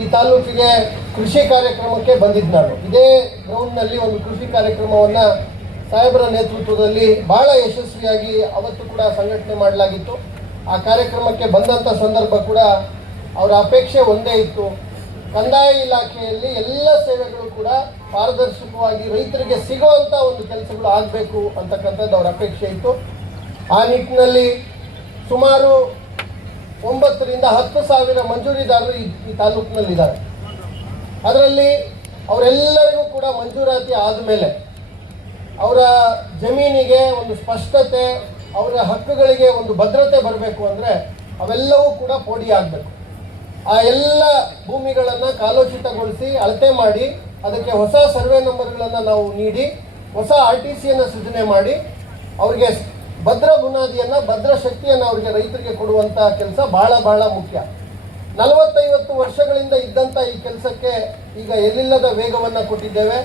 ಈ ತಾಲೂಕಿಗೆ ಕೃಷಿ ಕಾರ್ಯಕ್ರಮಕ್ಕೆ ಬಂದಿದ್ದು ನಾನು. ಇದೇ ಗ್ರೌಂಡ್ನಲ್ಲಿ ಒಂದು ಕೃಷಿ ಕಾರ್ಯಕ್ರಮವನ್ನು ಸಾಹೇಬರ ನೇತೃತ್ವದಲ್ಲಿ ಬಹಳ ಯಶಸ್ವಿಯಾಗಿ ಅವತ್ತು ಕೂಡ ಸಂಘಟನೆ ಮಾಡಲಾಗಿತ್ತು. ಆ ಕಾರ್ಯಕ್ರಮಕ್ಕೆ ಬಂದಂಥ ಸಂದರ್ಭ ಕೂಡ ಅವರ ಅಪೇಕ್ಷೆ ಒಂದೇ ಇತ್ತು, ಕಂದಾಯ ಇಲಾಖೆಯಲ್ಲಿ ಎಲ್ಲ ಸೇವೆಗಳು ಕೂಡ ಪಾರದರ್ಶಕವಾಗಿ ರೈತರಿಗೆ ಸಿಗುವಂಥ ಒಂದು ಕೆಲಸಗಳು ಆಗಬೇಕು ಅಂತಕ್ಕಂಥದ್ದು ಅವರ ಅಪೇಕ್ಷೆ ಇತ್ತು. ಆ ನಿಟ್ಟಿನಲ್ಲಿ ಸುಮಾರು 9 ರಿಂದ 10 ಸಾವಿರ ಮಂಜೂರಿದಾರರು ಈ ತಾಲೂಕಿನಲ್ಲಿದ್ದಾರೆ. ಅದರಲ್ಲಿ ಅವರೆಲ್ಲರಿಗೂ ಕೂಡ ಮಂಜೂರಾತಿ ಆದಮೇಲೆ ಅವರ ಜಮೀನಿಗೆ ಒಂದು ಸ್ಪಷ್ಟತೆ, ಅವರ ಹಕ್ಕುಗಳಿಗೆ ಒಂದು ಭದ್ರತೆ ಬರಬೇಕು ಅಂದರೆ ಅವೆಲ್ಲವೂ ಕೂಡ ಪೋಡಿ ಆಗಬೇಕು. ಆ ಎಲ್ಲ ಭೂಮಿಗಳನ್ನು ಕಾಲೋಚಿತಗೊಳಿಸಿ ಅಳತೆ ಮಾಡಿ ಅದಕ್ಕೆ ಹೊಸ ಸರ್ವೆ ನಂಬರ್ಗಳನ್ನು ನಾವು ನೀಡಿ ಹೊಸ RTCಯನ್ನು ಸೃಜನೆ ಮಾಡಿ ಅವರಿಗೆ ಭದ್ರ ಬುನಾದಿಯನ್ನು, ಭದ್ರ ಶಕ್ತಿಯನ್ನು ಅವರಿಗೆ ರೈತರಿಗೆ ಕೊಡುವಂಥ ಕೆಲಸ ಬಹಳ ಮುಖ್ಯ. 40-50 ವರ್ಷಗಳಿಂದ ಇದ್ದಂಥ ಈ ಕೆಲಸಕ್ಕೆ ಈಗ ಎಲ್ಲಿಲ್ಲದ ವೇಗವನ್ನು ಕೊಟ್ಟಿದ್ದೇವೆ.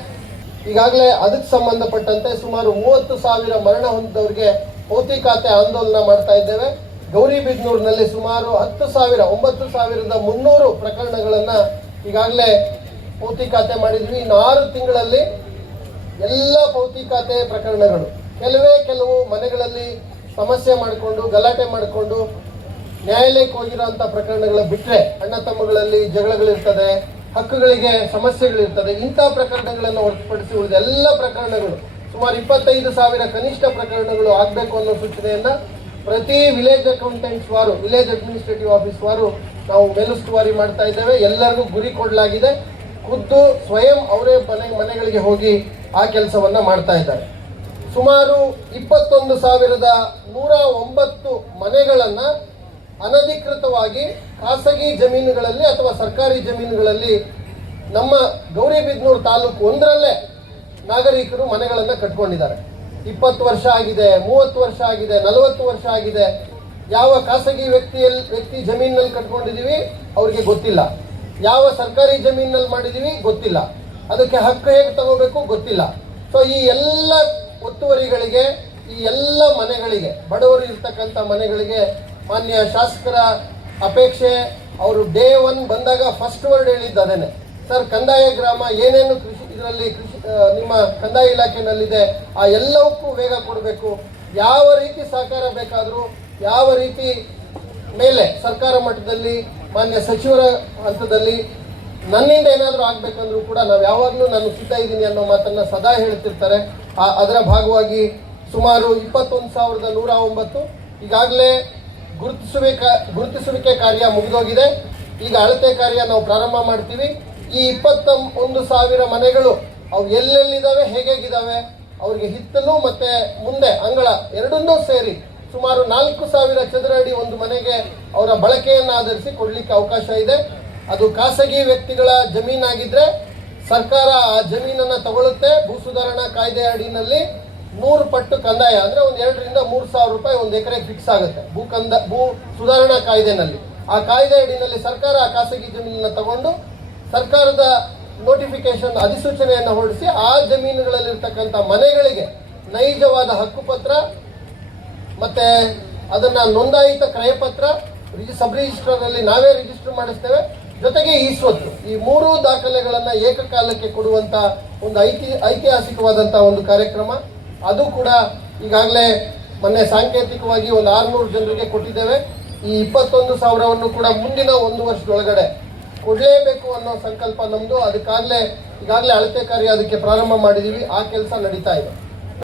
ಈಗಾಗಲೇ ಅದಕ್ಕೆ ಸಂಬಂಧಪಟ್ಟಂತೆ ಸುಮಾರು 30,000 ಮರಣ ಹೊಂದಿದವರಿಗೆ ಪೌತಿಕಾತೆ ಆಂದೋಲನ ಮಾಡ್ತಾ ಇದ್ದೇವೆ. ಗೌರಿಬಿದನೂರಿನಲ್ಲಿ ಸುಮಾರು 9,300 ಪ್ರಕರಣಗಳನ್ನು ಈಗಾಗಲೇ ಪೌತಿಕಾತೆ ಮಾಡಿದ್ವಿ. ಇನ್ನು 6 ತಿಂಗಳಲ್ಲಿ ಎಲ್ಲ ಪೌತಿಕಾತೆ ಪ್ರಕರಣಗಳು, ಕೆಲವು ಮನೆಗಳಲ್ಲಿ ಸಮಸ್ಯೆ ಮಾಡಿಕೊಂಡು ಗಲಾಟೆ ಮಾಡಿಕೊಂಡು ನ್ಯಾಯಾಲಯಕ್ಕೆ ಹೋಗಿರೋಂಥ ಪ್ರಕರಣಗಳ ಬಿಟ್ಟರೆ, ಅಣ್ಣ ತಮ್ಮಗಳಲ್ಲಿ ಜಗಳಗಳಿರ್ತದೆ, ಹಕ್ಕುಗಳಿಗೆ ಸಮಸ್ಯೆಗಳಿರ್ತದೆ, ಇಂಥ ಪ್ರಕರಣಗಳನ್ನು ಹೊರತುಪಡಿಸಿ ಉಳಿದ ಎಲ್ಲ ಪ್ರಕರಣಗಳು ಸುಮಾರು 25,000 ಕನಿಷ್ಠ ಪ್ರಕರಣಗಳು ಆಗಬೇಕು ಅನ್ನೋ ಸೂಚನೆಯನ್ನು ಪ್ರತಿ ವಿಲೇಜ್ ಅಕೌಂಟೆಂಟ್ಸ್ ವಾರು, ವಿಲೇಜ್ ಅಡ್ಮಿನಿಸ್ಟ್ರೇಟಿವ್ ಆಫೀಸ್ ವಾರು ನಾವು ಮೇಲುಸ್ತುವಾರಿ ಮಾಡ್ತಾ ಇದ್ದೇವೆ. ಎಲ್ಲರಿಗೂ ಗುರಿ ಕೊಡಲಾಗಿದೆ. ಖುದ್ದು ಸ್ವಯಂ ಅವರೇ ಮನೆಗಳಿಗೆ ಹೋಗಿ ಆ ಕೆಲಸವನ್ನು ಮಾಡ್ತಾ ಇದ್ದಾರೆ. ಸುಮಾರು 21,109 ಮನೆಗಳನ್ನು ಅನಧಿಕೃತವಾಗಿ ಖಾಸಗಿ ಜಮೀನುಗಳಲ್ಲಿ ಅಥವಾ ಸರ್ಕಾರಿ ಜಮೀನುಗಳಲ್ಲಿ ನಮ್ಮ ಗೌರಿಬಿದನೂರು ತಾಲೂಕು ಒಂದರಲ್ಲೇ ನಾಗರಿಕರು ಮನೆಗಳನ್ನು ಕಟ್ಕೊಂಡಿದ್ದಾರೆ. 20 ವರ್ಷ ಆಗಿದೆ, 30 ವರ್ಷ ಆಗಿದೆ, 40 ವರ್ಷ ಆಗಿದೆ. ಯಾವ ಖಾಸಗಿ ವ್ಯಕ್ತಿ ಜಮೀನಿನಲ್ಲಿ ಕಟ್ಕೊಂಡಿದ್ದೀವಿ ಅವ್ರಿಗೆ ಗೊತ್ತಿಲ್ಲ, ಯಾವ ಸರ್ಕಾರಿ ಜಮೀನಿನಲ್ಲಿ ಮಾಡಿದ್ದೀವಿ ಗೊತ್ತಿಲ್ಲ, ಅದಕ್ಕೆ ಹಕ್ಕು ಹೇಗೆ ತಗೋಬೇಕು ಗೊತ್ತಿಲ್ಲ. ಸೊ ಈ ಎಲ್ಲ ಒತ್ತುವರಿಗಳಿಗೆ, ಈ ಎಲ್ಲ ಮನೆಗಳಿಗೆ, ಬಡವರು ಇರ್ತಕ್ಕಂಥ ಮನೆಗಳಿಗೆ ಮಾನ್ಯ ಶಾಸಕರ ಅಪೇಕ್ಷೆ, ಅವರು ಡೇ 1 ಬಂದಾಗ ಫಸ್ಟ್ ವರ್ಡ್ ಹೇಳಿದ್ದು ಅದೇನೆ, ಸರ್ ಕಂದಾಯ ಗ್ರಾಮ ಏನೇನು ಇದರಲ್ಲಿ ನಿಮ್ಮ ಕಂದಾಯ ಇಲಾಖೆನಲ್ಲಿದೆ ಆ ಎಲ್ಲವಕ್ಕೂ ವೇಗ ಕೊಡಬೇಕು. ಯಾವ ರೀತಿ ಸಹಕಾರ ಬೇಕಾದರೂ, ಯಾವ ರೀತಿ ಮೇಲೆ ಸರ್ಕಾರ ಮಟ್ಟದಲ್ಲಿ ಮಾನ್ಯ ಸಚಿವರ ಹಂತದಲ್ಲಿ ನನ್ನಿಂದ ಏನಾದರೂ ಆಗಬೇಕಂದ್ರೂ ಕೂಡ ನಾವು ಯಾವಾಗಲೂ ನಾನು ಸಿದ್ಧ ಇದ್ದೀನಿ ಅನ್ನೋ ಮಾತನ್ನು ಸದಾ ಹೇಳ್ತಿರ್ತಾರೆ. ಅದರ ಭಾಗವಾಗಿ ಸುಮಾರು 21,109 ಈಗಾಗಲೇ ಗುರುತಿಸುವಿಕೆ ಕಾರ್ಯ ಮುಗಿದೋಗಿದೆ. ಈಗ ಅಳತೆ ಕಾರ್ಯ ನಾವು ಪ್ರಾರಂಭ ಮಾಡ್ತೀವಿ. ಈ 21,000 ಮನೆಗಳು ಅವು ಎಲ್ಲೆಲ್ಲಿದ್ದಾವೆ, ಹೇಗಿದ್ದಾವೆ, ಅವ್ರಿಗೆ ಹಿತ್ತಲು ಮತ್ತು ಮುಂದೆ ಅಂಗಳ ಎರಡನ್ನೂ ಸೇರಿ ಸುಮಾರು 4,000 ಚದರ ಅಡಿ ಒಂದು ಮನೆಗೆ ಅವರ ಬಳಕೆಯನ್ನು ಆಧರಿಸಿ ಕೊಡಲಿಕ್ಕೆ ಅವಕಾಶ ಇದೆ. ಅದು ಖಾಸಗಿ ವ್ಯಕ್ತಿಗಳ ಜಮೀನಾಗಿದ್ದರೆ ಸರ್ಕಾರ ಆ ಜಮೀನನ್ನು ತಗೊಳ್ಳುತ್ತೆ. ಭೂ ಸುಧಾರಣಾ ಕಾಯ್ದೆ ಅಡಿನಲ್ಲಿ 100 ಪಟ್ಟು ಕಂದಾಯ ಅಂದರೆ ಒಂದು 2,000 ರಿಂದ 3,000 ರೂಪಾಯಿ ಒಂದು ಎಕರೆಗೆ ಫಿಕ್ಸ್ ಆಗುತ್ತೆ ಭೂ ಸುಧಾರಣಾ ಕಾಯ್ದೆನಲ್ಲಿ. ಆ ಕಾಯ್ದೆ ಅಡಿನಲ್ಲಿ ಸರ್ಕಾರ ಆ ಖಾಸಗಿ ಜಮೀನನ್ನು ತಗೊಂಡು ಸರ್ಕಾರದ ನೋಟಿಫಿಕೇಶನ್ ಅಧಿಸೂಚನೆಯನ್ನು ಹೊರಡಿಸಿ ಆ ಜಮೀನುಗಳಲ್ಲಿರ್ತಕ್ಕಂಥ ಮನೆಗಳಿಗೆ ನೈಜವಾದ ಹಕ್ಕುಪತ್ರ ಮತ್ತು ಅದನ್ನು ನೋಂದಾಯಿತ ಕ್ರಯಪತ್ರ ಸಬ್ ರಿಜಿಸ್ಟರ್ನಲ್ಲಿ ನಾವೇ ರಿಜಿಸ್ಟರ್ ಮಾಡಿಸ್ತೇವೆ, ಜೊತೆಗೆ ಈ ಸ್ವತ್ತು, ಈ 3 ದಾಖಲೆಗಳನ್ನು ಏಕಕಾಲಕ್ಕೆ ಕೊಡುವಂಥ ಒಂದು ಐತಿಹಾಸಿಕವಾದಂಥ ಒಂದು ಕಾರ್ಯಕ್ರಮ. ಅದು ಕೂಡ ಈಗಾಗಲೇ ಮೊನ್ನೆ ಸಾಂಕೇತಿಕವಾಗಿ ಒಂದು 600 ಜನರಿಗೆ ಕೊಟ್ಟಿದ್ದೇವೆ. ಈ 21,000ವನ್ನು ಕೂಡ ಮುಂದಿನ 1 ವರ್ಷದೊಳಗಡೆ ಕೊಡಲೇಬೇಕು ಅನ್ನೋ ಸಂಕಲ್ಪ ನಮ್ಮದು. ಈಗಾಗಲೇ ಅಳತೆ ಕಾರ್ಯ ಅದಕ್ಕೆ ಪ್ರಾರಂಭ ಮಾಡಿದ್ದೀವಿ. ಆ ಕೆಲಸ ನಡೀತಾ ಇದೆ.